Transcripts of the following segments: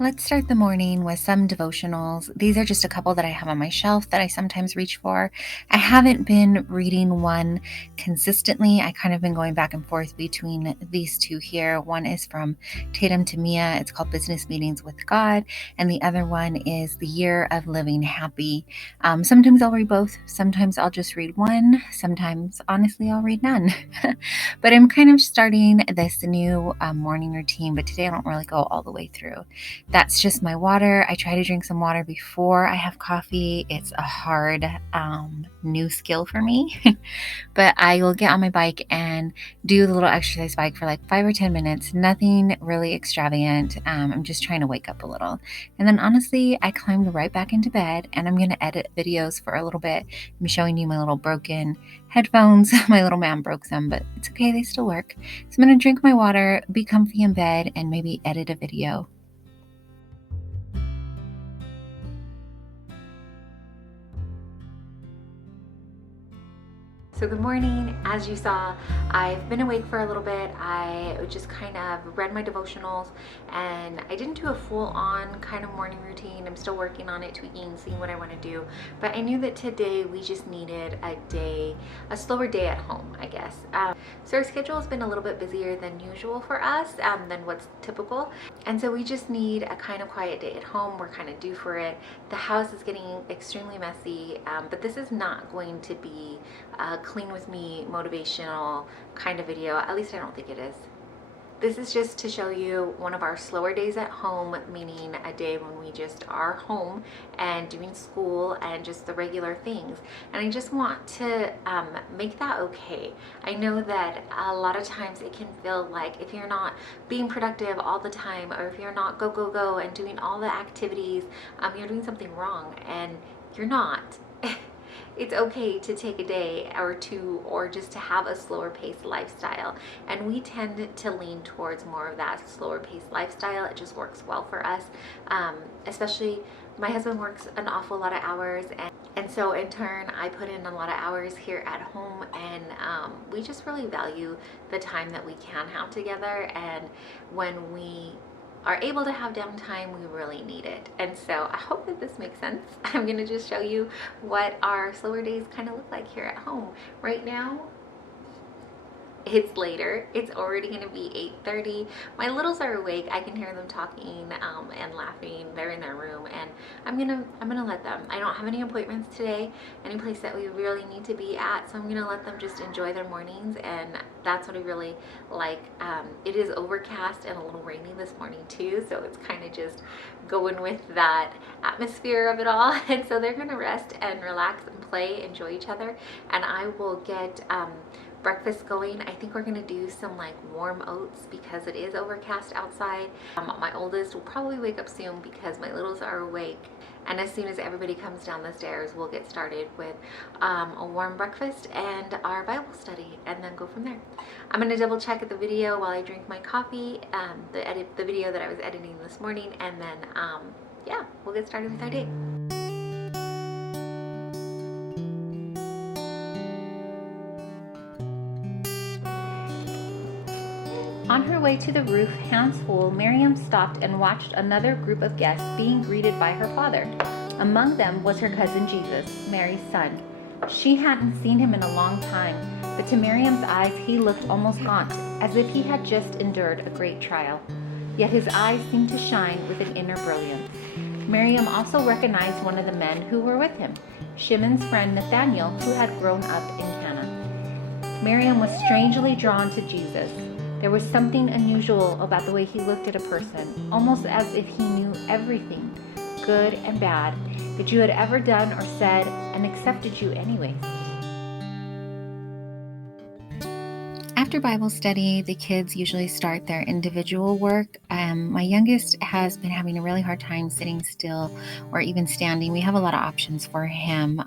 Let's start the morning with some devotionals. These are just a couple that I have on my shelf that I sometimes reach for. I haven't been reading one consistently. I kind of been going back and forth between these two here. One is from Tatum to Mia. It's called Business Meetings with God. And the other one is The Year of Living Happy. Sometimes I'll read both. Sometimes I'll just read one. Sometimes, honestly, I'll read none. But I'm kind of starting this new morning routine. But today I don't really go all the way through. That's just my water. I try to drink some water before I have coffee. It's a hard new skill for me, but I will get on my bike and do the little exercise bike for like 5 or 10 minutes. Nothing really extravagant. I'm just trying to wake up a little. And then honestly, I climbed right back into bed and I'm going to edit videos for a little bit. I'm showing you my little broken headphones. My little man broke them, but it's okay. They still work. So I'm going to drink my water, be comfy in bed, and maybe edit a video. So good morning. As you saw, I've been awake for a little bit. I just kind of read my devotionals and I didn't do a full-on kind of morning routine. I'm still working on it, tweaking, seeing what I want to do. But I knew that today we just needed a slower day at home, I guess. So our schedule has been a little bit busier than usual for us, than what's typical. And so we just need a kind of quiet day at home. We're kind of due for it. The house is getting extremely messy, but this is not going to be clean with me motivational kind of video. At least I don't think it is. This is just to show you one of our slower days at home, meaning a day when we just are home and doing school and just the regular things. And I just want to make that okay. I know that a lot of times it can feel like if you're not being productive all the time, or if you're not go and doing all the activities, you're doing something wrong, and you're not. It's okay to take a day or two, or just to have a slower paced lifestyle. And we tend to lean towards more of that slower paced lifestyle. It just works well for us. Especially my husband works an awful lot of hours, and so in turn I put in a lot of hours here at home, and we just really value the time that we can have together. And when we are able to have downtime, we really need it. And so I hope that this makes sense. I'm gonna just show you what our slower days kind of look like here at home. Right now, it's later. It's already going to be 8:30. My littles are awake. I can hear them talking and laughing. They're in their room, and I'm gonna let them. I don't have any appointments today, any place that we really need to be at, so I'm gonna let them just enjoy their mornings, and that's what I really like. It is overcast and a little rainy this morning too, so it's kind of just going with that atmosphere of it all. And so they're gonna rest and relax and play, enjoy each other, and I will get breakfast going. I think we're gonna do some like warm oats because it is overcast outside. My oldest will probably wake up soon because my littles are awake, and as soon as everybody comes down the stairs, we'll get started with a warm breakfast and our Bible study, and then go from there. I'm gonna double check the video while I drink my coffee, the video that I was editing this morning, and then yeah, we'll get started with our day. On her way to the roof, hands full, Miriam stopped and watched another group of guests being greeted by her father. Among them was her cousin Jesus, Mary's son. She hadn't seen him in a long time, but to Miriam's eyes he looked almost gaunt, as if he had just endured a great trial. Yet his eyes seemed to shine with an inner brilliance. Miriam also recognized one of the men who were with him, Shimon's friend Nathanael, who had grown up in Cana. Miriam was strangely drawn to Jesus. There was something unusual about the way he looked at a person, almost as if he knew everything, good and bad, that you had ever done or said, and accepted you anyways. After Bible study, the kids usually start their individual work. My youngest has been having a really hard time sitting still or even standing. We have a lot of options for him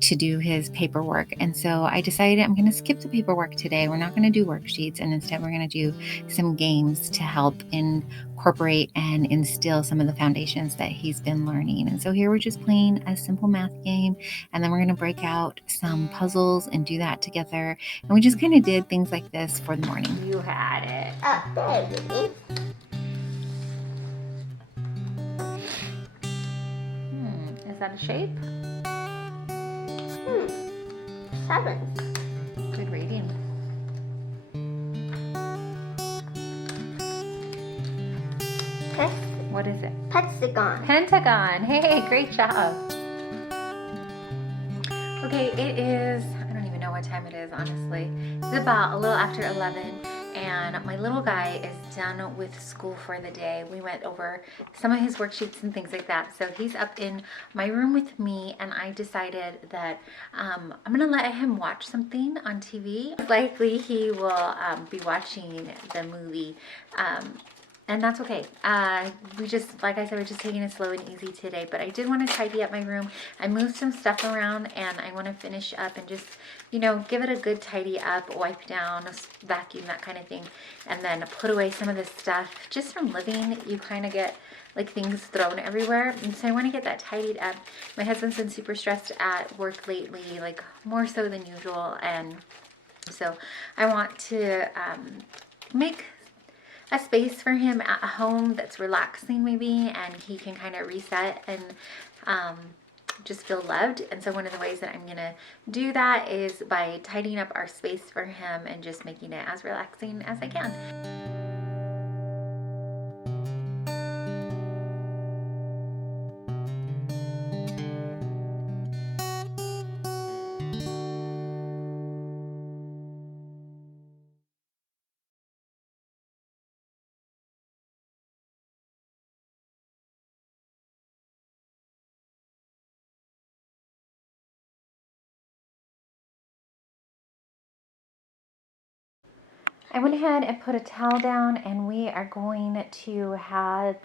to do his paperwork. And so I decided I'm going to skip the paperwork today. We're not going to do worksheets, and instead we're going to do some games to help incorporate and instill some of the foundations that he's been learning. And so here we're just playing a simple math game, and then we're going to break out some puzzles and do that together. And we just kind of did things like this for the morning. You had it. Oh, baby. that a shape? 7. Good reading. What is it? Pentagon. Pentagon. Hey, great job. Okay, it is, I don't even know what time it is, honestly. It's about a little after 11, and my little guy is done with school for the day. We went over some of his worksheets and things like that. So he's up in my room with me, and I decided that I'm gonna let him watch something on TV. Likely he will be watching the movie. And that's okay. We just, like I said, we're just taking it slow and easy today. But I did want to tidy up my room. I moved some stuff around, and I want to finish up and just, you know, give it a good tidy up, wipe down, vacuum, that kind of thing. And then put away some of this stuff. Just from living, you kind of get like things thrown everywhere. And so I want to get that tidied up. My husband's been super stressed at work lately, like more so than usual. And so I want to make a space for him at home that's relaxing maybe, and he can kind of reset and just feel loved. And so one of the ways that I'm gonna do that is by tidying up our space for him and just making it as relaxing as I can. I went ahead and put a towel down, and we are going to have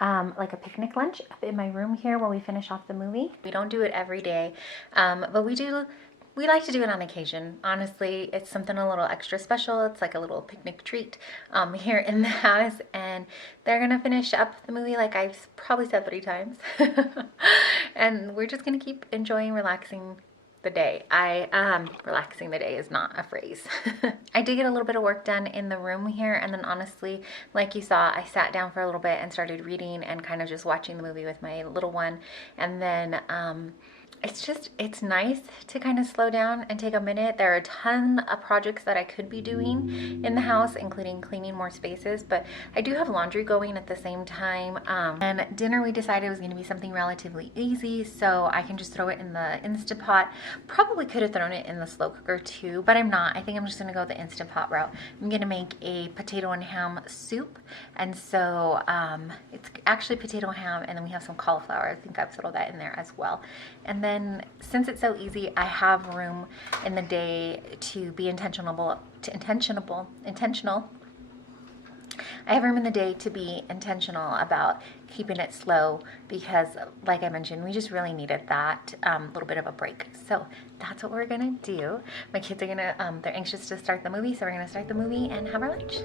like a picnic lunch up in my room here while we finish off the movie. We don't do it every day, but we like to do it on occasion. Honestly, it's something a little extra special. It's like a little picnic treat here in the house, and they're gonna finish up the movie like I've probably said 3 times. And we're just gonna keep enjoying, relaxing the day. Relaxing the day is not a phrase. I did get a little bit of work done in the room here, and then honestly, like you saw, I sat down for a little bit and started reading and kind of just watching the movie with my little one. And then it's nice to kind of slow down and take a minute. There are a ton of projects that I could be doing in the house, including cleaning more spaces, but I do have laundry going at the same time. And dinner, we decided was going to be something relatively easy, so I can just throw it in the Instant Pot. Probably could have thrown it in the slow cooker too, but I'm not. I think I'm just going to go the Instant Pot route. I'm going to make a potato and ham soup, and so it's actually potato ham, and then we have some cauliflower. I think I've thrown that in there as well. And then since it's so easy, I have room in the day to be intentional. I have room in the day to be intentional about keeping it slow because, like I mentioned, we just really needed that little bit of a break. So that's what we're gonna do. My kids are gonna, they're anxious to start the movie, so we're gonna start the movie and have our lunch.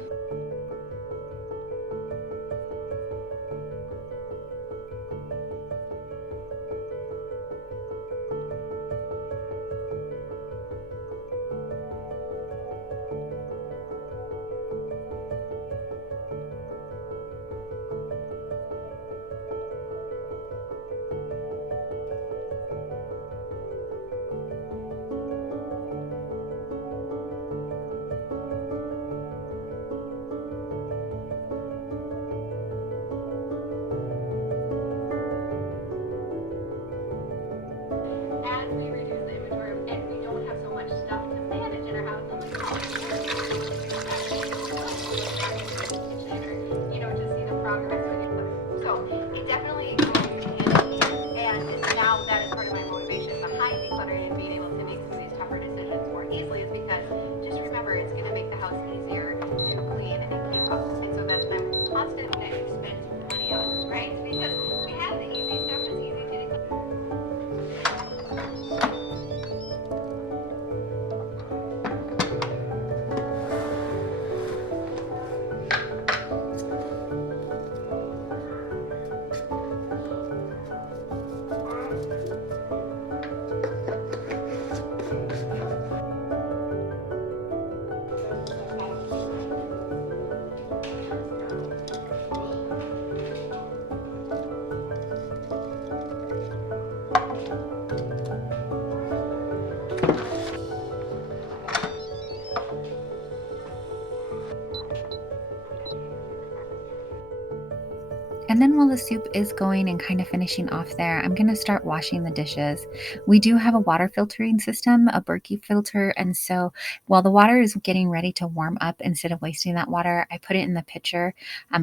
And then while the soup is going and kind of finishing off there, I'm going to start washing the dishes. We do have a water filtering system, a Berkey filter. And so while the water is getting ready to warm up, instead of wasting that water, I put it in the pitcher,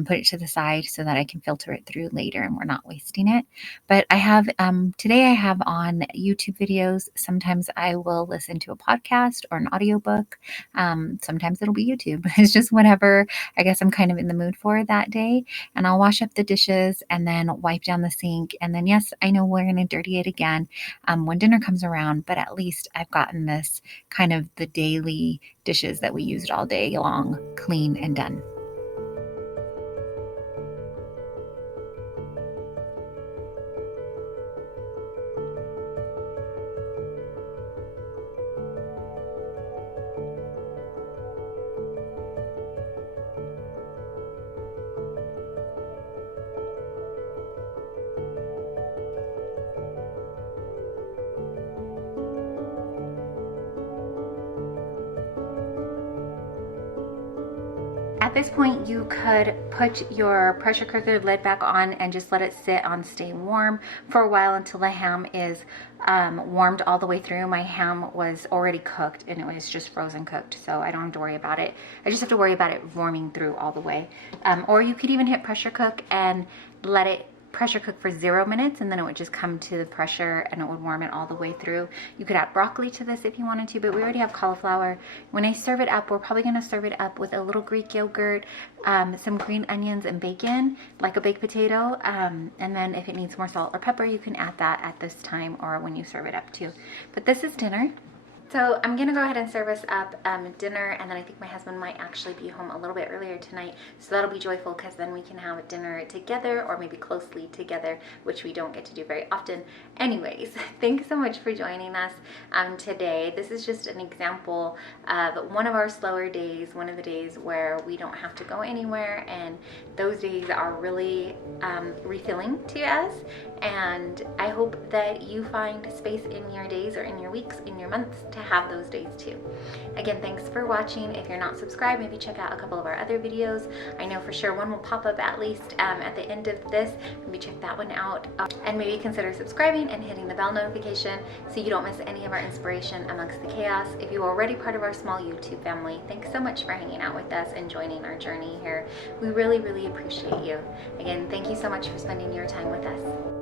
put it to the side so that I can filter it through later and we're not wasting it. But I have, today I have on YouTube videos. Sometimes I will listen to a podcast or an audiobook. Sometimes it'll be YouTube. It's just whatever I guess I'm kind of in the mood for that day. And I'll wash up the dishes and then wipe down the sink. And then, yes, I know we're going to dirty it again when dinner comes around, but at least I've gotten this kind of the daily dishes that we used all day long clean and done. At this point, you could put your pressure cooker lid back on and just let it sit on stay warm for a while until the ham is warmed all the way through. My ham was already cooked and it was just frozen cooked, so I don't have to worry about it. I just have to worry about it warming through all the way. Or you could even hit pressure cook and let it pressure cook for 0 minutes, and then it would just come to the pressure and it would warm it all the way through. You could add broccoli to this if you wanted to, but we already have cauliflower. When I serve it up, we're probably going to serve it up with a little Greek yogurt, some green onions and bacon, like a baked potato, and then if it needs more salt or pepper, you can add that at this time or when you serve it up too. But this is dinner. So I'm gonna go ahead and serve us up dinner, and then I think my husband might actually be home a little bit earlier tonight, so that'll be joyful because then we can have dinner together or maybe closely together, which we don't get to do very often. Anyways, thanks so much for joining us today. This is just an example of one of our slower days, one of the days where we don't have to go anywhere, and those days are really refilling to us, and I hope that you find space in your days or in your weeks, in your months, to have those days too. Again, thanks for watching. If you're not subscribed, maybe check out a couple of our other videos. I know for sure one will pop up at least at the end of this. Maybe check that one out, and maybe consider subscribing and hitting the bell notification so you don't miss any of our inspiration amongst the chaos. If you are already part of our small YouTube family, thanks so much for hanging out with us and joining our journey here. We really, really appreciate you. Again, thank you so much for spending your time with us.